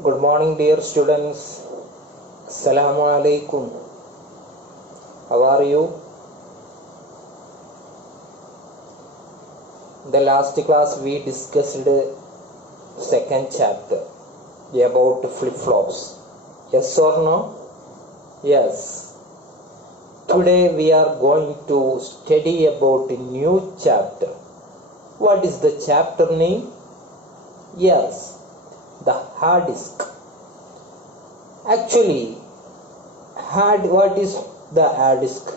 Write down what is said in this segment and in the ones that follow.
Good morning, dear students. Assalamu alaikum. How are you? In the last class, we discussed second chapter about flip-flops. Yes or no? Yes. Today we are going to study about a new chapter. What is the chapter name? Yes, the hard disk. Actually, what is the hard disk?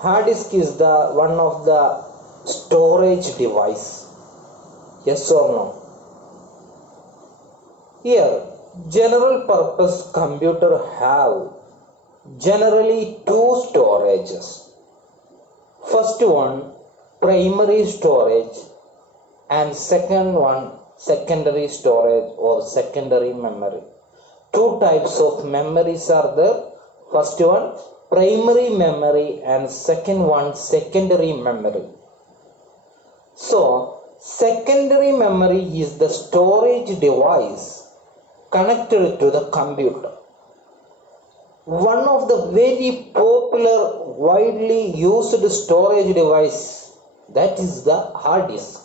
Hard disk is the one of the storage device. Yes or no? Here, general purpose computer have generally two storages. First one, primary storage, and second one, secondary storage or secondary memory. Two types of memories are there. First one, primary memory, and second one, secondary memory. So secondary memory is the storage device connected to the computer. One of the very popular, widely used storage device, that is the hard disk.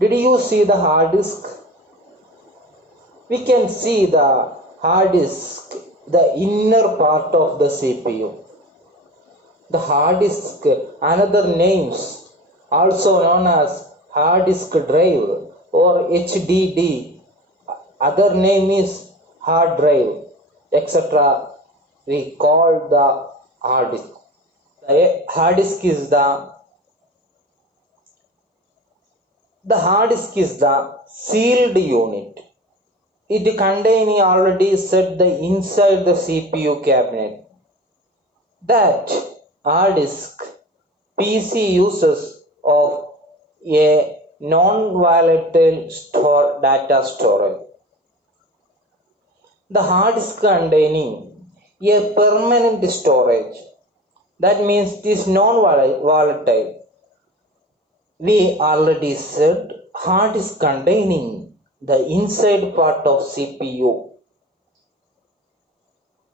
Did you see the hard disk? We can see the hard disk, the inner part of the CPU. The hard disk, another names also known as hard disk drive or HDD. Other name is hard drive, etc. We call the hard disk. The hard disk is the hard disk is the sealed unit. It contains already set the inside the CPU cabinet. That hard disk PC uses of a non-volatile data storage. The hard disk containing a permanent storage. That means it is non-volatile. We already said hard disk containing the inside part of CPU.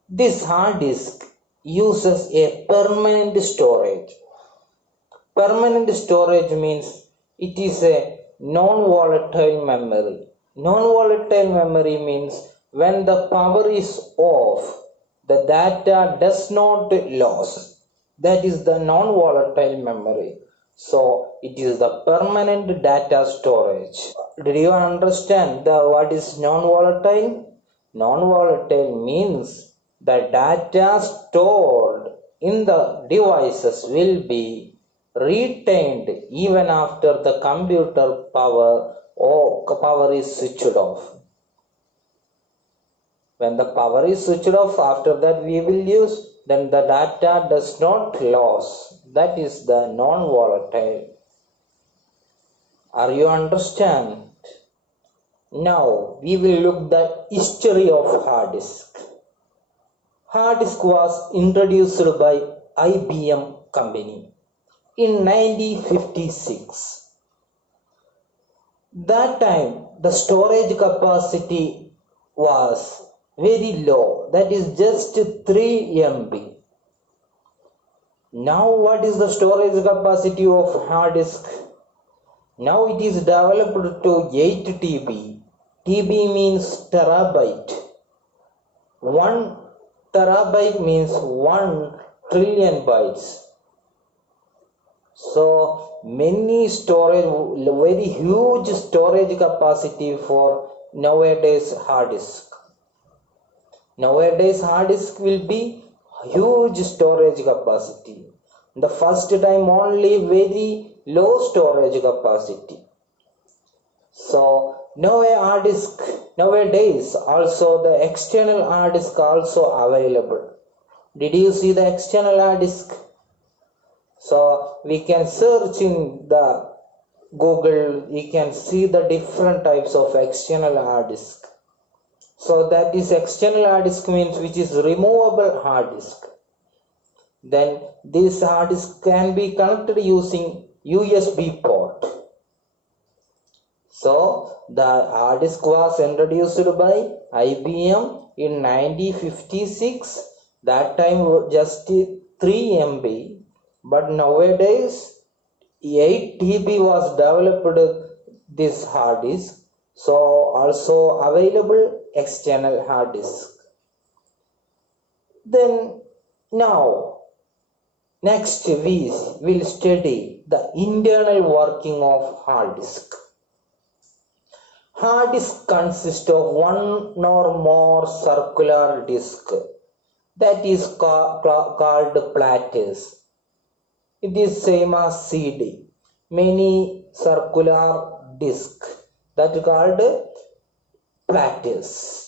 This hard disk uses a permanent storage. Permanent storage means it is a non-volatile memory. Non-volatile memory means when the power is off, the data does not lose. That is the non-volatile memory. So it is the permanent data storage. Did you understand what is non-volatile? Non-volatile means the data stored in the devices will be retained even after the computer power is switched off. When the power is switched off, after that we will use, then the data does not lose. That is the non-volatile. Are you understand? Now we will look the history of hard disk. Hard disk was introduced by IBM company in 1956. That time the storage capacity was very low, that is just 3 MB. Now what is the storage capacity of hard disk? Now it is developed to 8 TB. TB means terabyte. 1 terabyte means 1 trillion bytes. So many storage, very huge storage capacity for nowadays hard disk. Nowadays hard disk will be huge storage capacity. The first time only very low storage capacity. So nowadays also the external hard disk also available. Did you see the external hard disk? So we can search in the Google, we can see the different types of external hard disk. So that is external hard disk means which is removable hard disk. Then this hard disk can be connected using USB port. So the hard disk was introduced by IBM in 1956. That time just 3 MB, but nowadays 8 TB was developed this hard disk. So also available external hard disk. Then now next we will study the internal working of hard disk. Hard disk consists of one or more circular disk that is called platters. It is same as CD. Many circular disk that are called platters.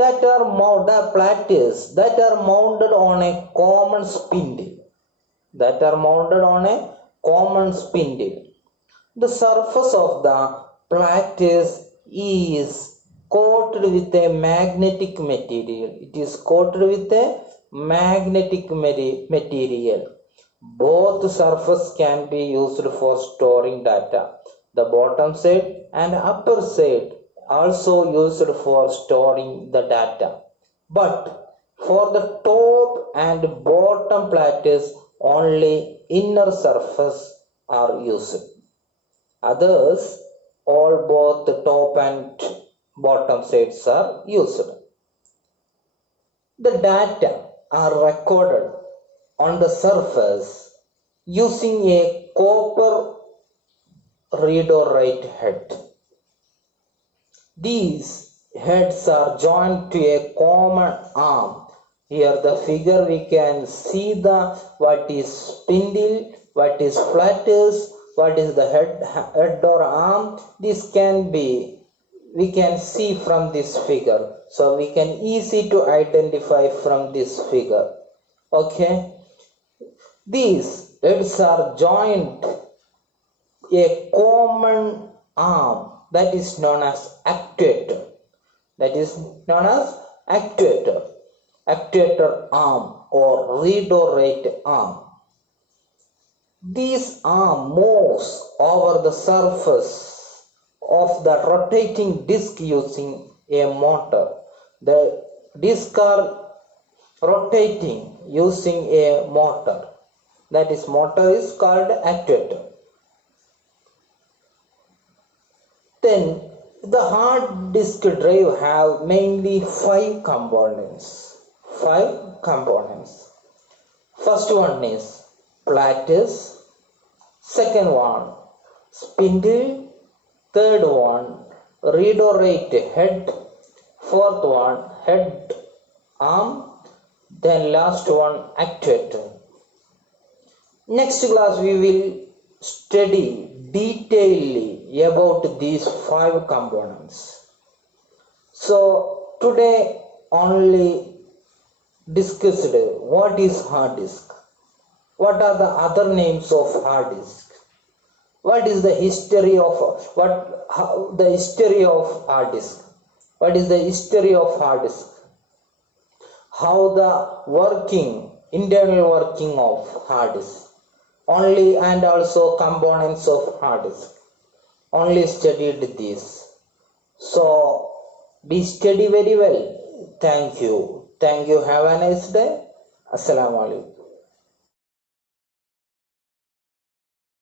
That are platters that are mounted on a common spindle. That are mounted on a common spindle. The surface of the platters is coated with a magnetic material. It is coated with a magnetic material. Both surface can be used for storing data. The bottom side and upper side also used for storing the data. But for the top and bottom platters, only inner surface are used. Others, all both the top and bottom sides are used. The data are recorded on the surface using a copper read or write head. These heads are joined to a common arm. Here the figure we can see the what is spindle, what is platters, what is the head or arm. This we can see from this figure. So we can easy to identify from this figure. Okay. These heads are joined a common arm that is known as actuator. That is known as actuator. Actuator arm or read or write arm. This arm moves over the surface of the rotating disk using a motor. The discs are rotating using a motor. That is, motor is called actuator. Then the hard disk drive have mainly 5 components. 5 components. First one is platters. Second one spindle. Third one read or write head. Fourth one head arm. Then last one actuator. Next class we will study detailedly about these 5 components. So today only discussed what is hard disk, what are the other names of hard disk, what is the history of hard disk, what is the history of hard disk, how the internal working of hard disk, only, and also components of hard disk. Only studied this. So be study very well. Thank you. Have a nice day. Assalamu alaikum.